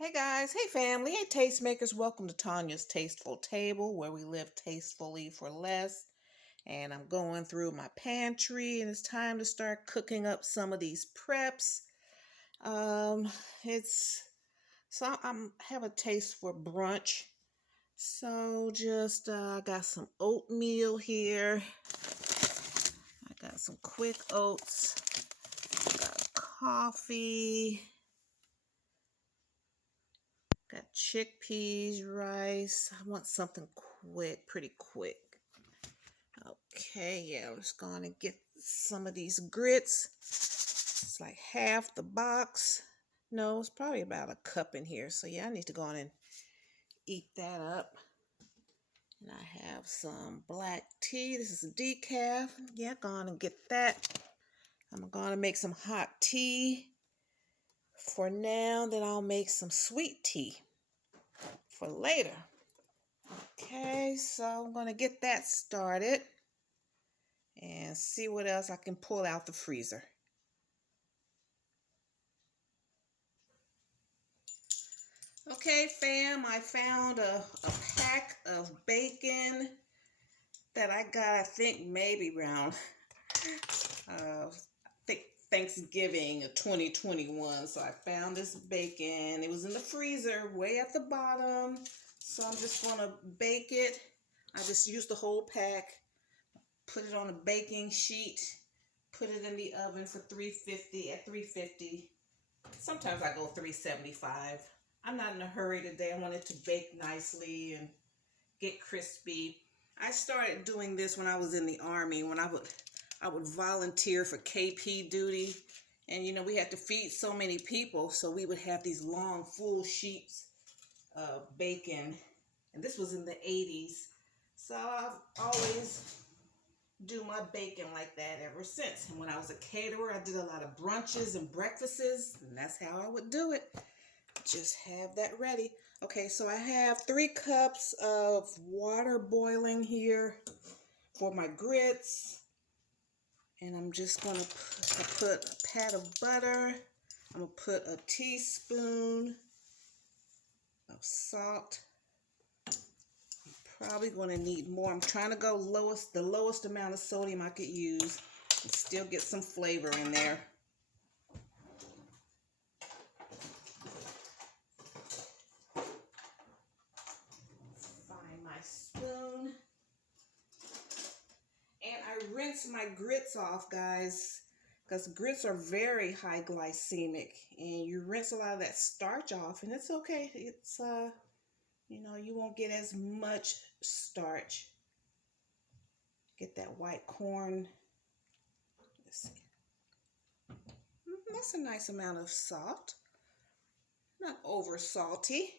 Hey guys, hey family, hey tastemakers, welcome to Tanya's Tasteful Table where we live tastefully for less. And I'm going through my pantry and it's time to start cooking up some of these preps. Um, it's I'm have a taste for brunch. So just got some oatmeal here. I got some quick oats. Got coffee. Got chickpeas, rice. I want something quick, pretty quick. Okay, yeah, let's go on and get some of these grits. It's like half the box. No, it's probably about a cup in here. So yeah, I need to go on and eat that up. And I have some black tea. This is a decaf. Yeah, go on and get that. I'm going to make some hot tea for now. Then I'll make some sweet tea for later. Okay, so I'm going to get that started and see what else I can pull out the freezer. Okay, fam, I found a pack of bacon that I got, I think, maybe around Thanksgiving of 2021. So I found this bacon. It was in the freezer way at the bottom. So I'm just going to bake it. I just used the whole pack, put it on a baking sheet, put it in the oven for 350 at 350. Sometimes I go 375. I'm not in a hurry today. I want it to bake nicely and get crispy. I started doing this when I was in the Army, when I would volunteer for KP duty. And you know, we had to feed so many people, so we would have these long, full sheets of bacon. And this was in the 80s. So I've always do my bacon like that ever since. And when I was a caterer, I did a lot of brunches and breakfasts, and that's how I would do it. Just have that ready. Okay, so I have 3 cups of water boiling here for my grits. And I'm just going to put a pat of butter. I'm going to put a teaspoon of salt. I'm probably going to need more. I'm trying to go the lowest amount of sodium I could use and still get some flavor in there. Spoon. And I rinse my grits off, guys, because grits are very high glycemic, and you rinse a lot of that starch off, and it's okay. It's you know, you won't get as much starch. Get that white corn. Let's see. That's a nice amount of salt. Not over salty.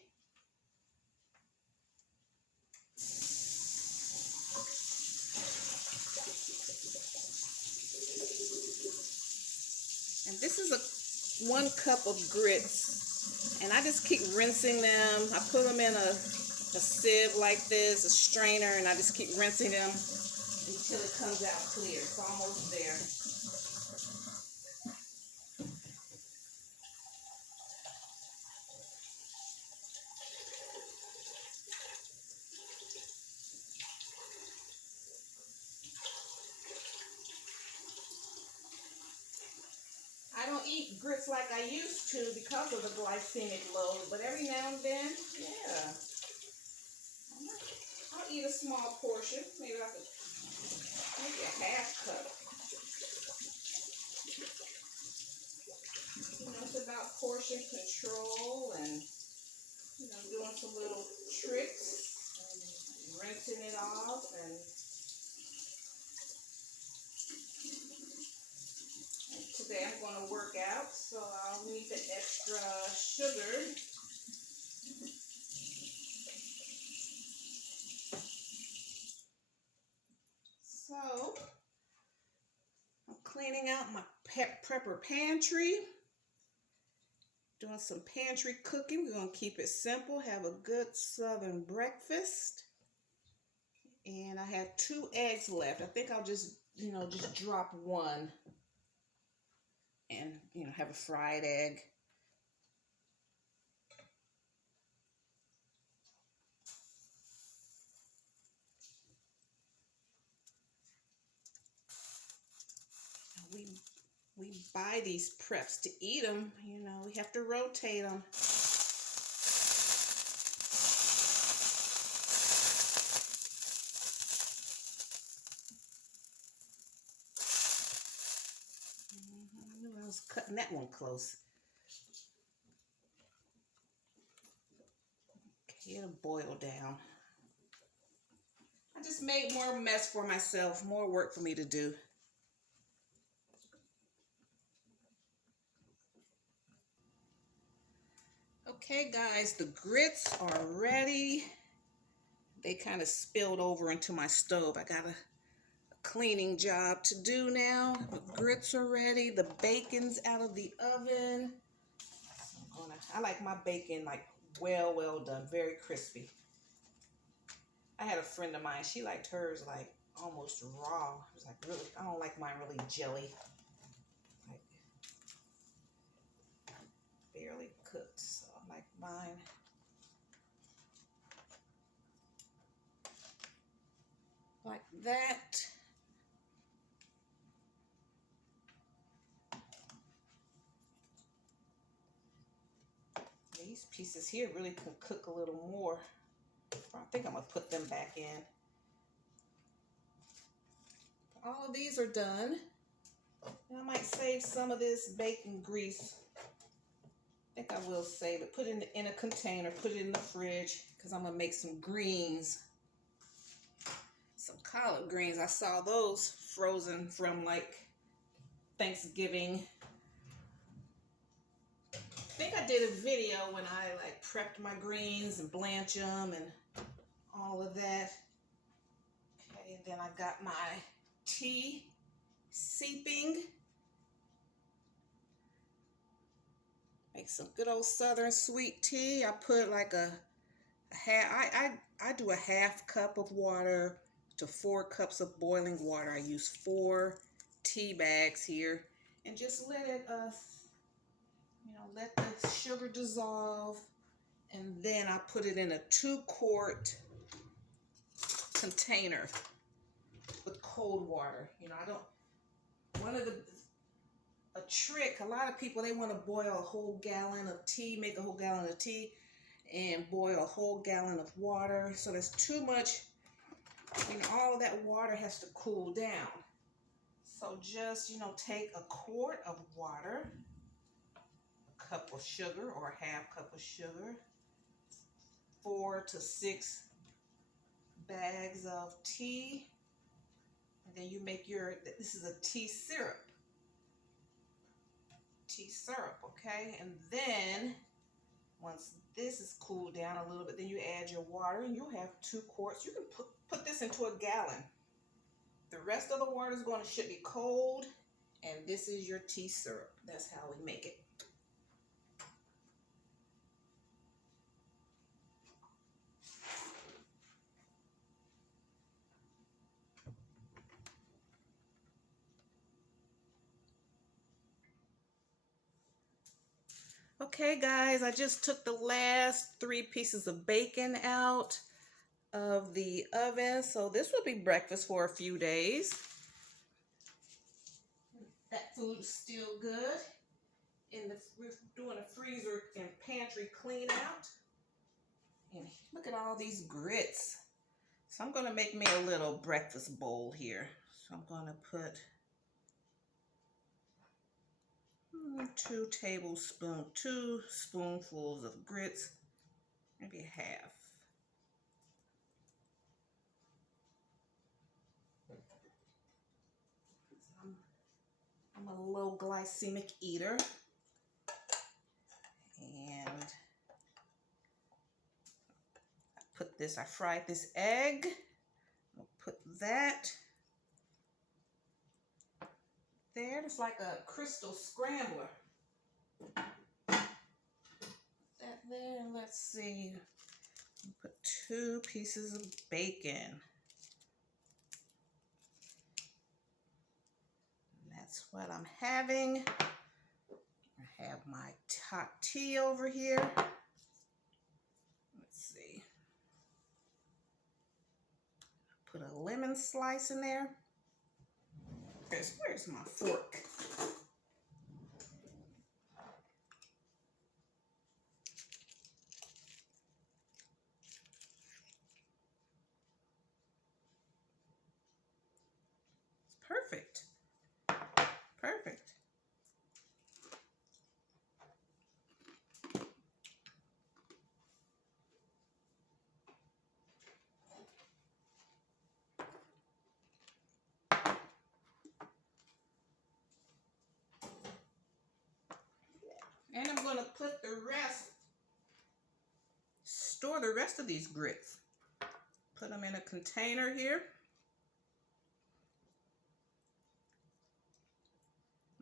And this is a 1 cup of grits, and I just keep rinsing them. I put them in a sieve like this, a strainer, and I just keep rinsing them until it comes out clear. It's almost there. I don't eat grits like I used to because of the glycemic load, but every now and then, yeah. I'll eat a small portion, maybe a half cup. You know, it's about portion control and, you know, doing some little tricks and rinsing it off. And today I'm going to work out, so I'll need the extra sugar. So, I'm cleaning out my prepper pantry. Doing some pantry cooking. We're going to keep it simple. Have a good southern breakfast. And I have 2 eggs left. I think I'll just drop 1. And, have a fried egg. we buy these preps to eat them. You know, we have to rotate them. I knew I was cutting that one close. Okay, it'll boil down. I just made more mess for myself, more work for me to do. Okay guys, the grits are ready. They kind of spilled over into my stove. I got a cleaning job to do now. The grits are ready. The bacon's out of the oven. So I like my bacon like well done, very crispy. I had a friend of mine, she liked hers like almost raw. I was like, really, I don't like mine really jelly. Like barely cooked, so I like mine. Like that. These pieces here really can cook a little more. I think I'm gonna put them back in. All of these are done. And I might save some of this bacon grease. I think I will save it. Put it in a container, put it in the fridge, because I'm gonna make some greens. Some collard greens. I saw those frozen from like Thanksgiving. I think I did a video when I like prepped my greens and blanch them and all of that. Okay, and then I got my tea seeping. Make some good old southern sweet tea. I put like a half, I do a half cup of water to 4 cups of boiling water. I use 4 tea bags here and just let it let the sugar dissolve, and then I put it in a 2-quart container with cold water. You know, I don't, a trick, a lot of people, they want to boil a whole gallon of tea, make a whole gallon of tea, and boil a whole gallon of water. So there's too much, all of that water has to cool down. So just, take a quart of water, a cup of sugar or a half cup of sugar, 4 to 6 bags of tea, and then you make this is a tea syrup. Tea syrup, okay? And then once this is cooled down a little bit, then you add your water and you'll have 2 quarts. You can put this into a gallon. The rest of the water should be cold, and this is your tea syrup. That's how we make it. Okay guys, I just took the last 3 pieces of bacon out of the oven. So this will be breakfast for a few days. That food is still good. We're doing a freezer and pantry clean out. And look at all these grits. So I'm gonna make me a little breakfast bowl here. So I'm gonna put 2 spoonfuls of grits, maybe a half. I'm a low glycemic eater. And I fried this egg. I'll put that there. It's like a crystal scrambler. That there, let's see. Put 2 pieces of bacon. That's what I'm having. I have my hot tea over here. Let's see. Put a lemon slice in there. Where's my fork? Perfect. Perfect. And I'm going to put the rest, store the rest of these grits. Put them in a container here.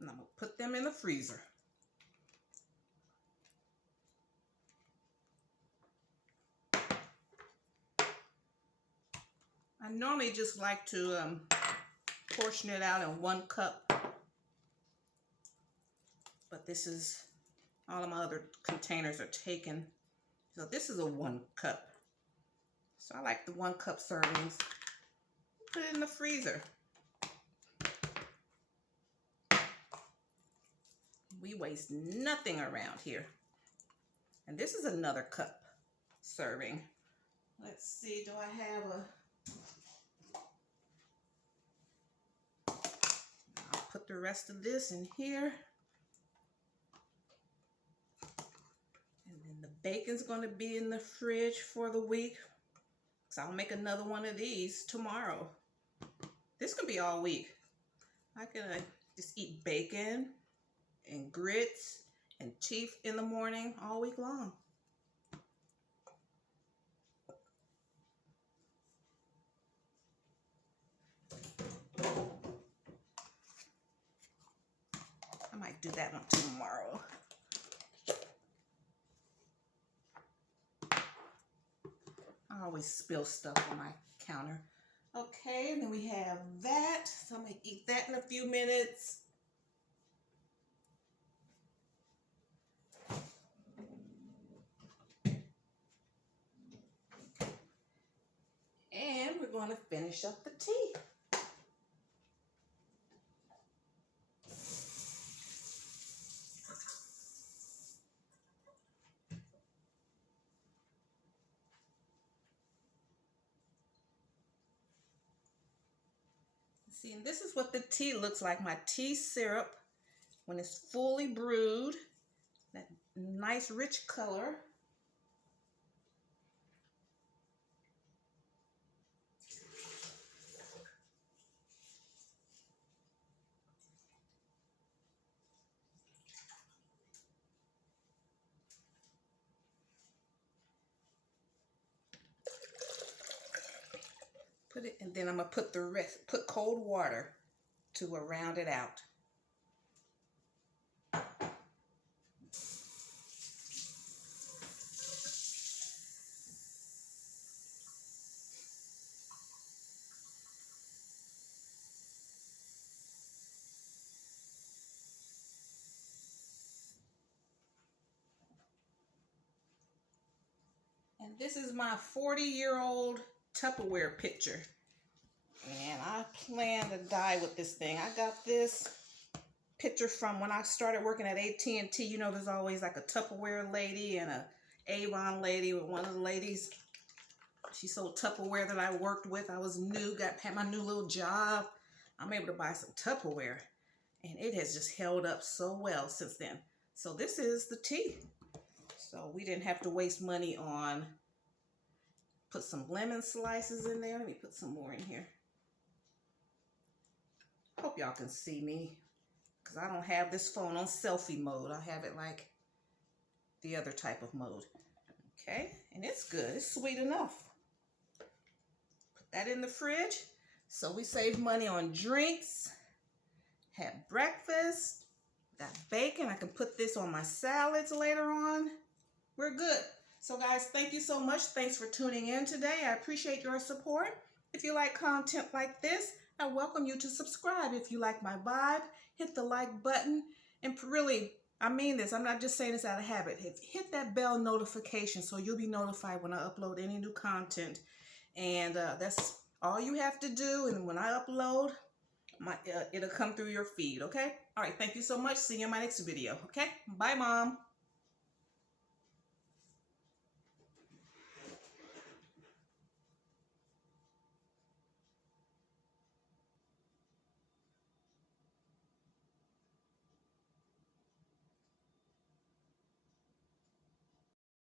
And I'm going to put them in the freezer. I normally just like to portion it out in 1 cup. But this is, all of my other containers are taken. So this is a 1 cup. So I like the 1 cup servings. Put it in the freezer. We waste nothing around here. And this is another cup serving. Let's see, do I have a... I'll put the rest of this in here. And then the bacon's going to be in the fridge for the week. So I'll make another one of these tomorrow. This can be all week. I can just eat bacon and grits and teeth in the morning all week long. I might do that one tomorrow. I always spill stuff on my counter. Okay, and then we have that. So I'm going to eat that in a few minutes. And we're going to finish up the tea. See, and this is what the tea looks like. My tea syrup, when it's fully brewed, that nice rich color. Put it, and then I'm gonna put the rest, put cold water to round it out. And this is my 40-year-old Tupperware pitcher. And I plan to die with this thing. I got this pitcher from when I started working at AT&T. You know, there's always like a Tupperware lady and a Avon lady with one of the ladies. She sold Tupperware that I worked with. I was new, had my new little job. I'm able to buy some Tupperware. And it has just held up so well since then. So this is the tea. So we didn't have to waste money on, put some lemon slices in there. Let me put some more in here. Hope y'all can see me, because I don't have this phone on selfie mode. I have it like the other type of mode. Okay, and it's good. It's sweet enough. Put that in the fridge. So we save money on drinks. Had breakfast. Got bacon. I can put this on my salads later on. We're good. So guys, thank you so much. Thanks for tuning in today. I appreciate your support. If you like content like this, I welcome you to subscribe. If you like my vibe, hit the like button. And really, I mean this. I'm not just saying this out of habit. Hit that bell notification so you'll be notified when I upload any new content. And that's all you have to do. And when I upload, it'll come through your feed, okay? All right, thank you so much. See you in my next video, okay? Bye, Mom.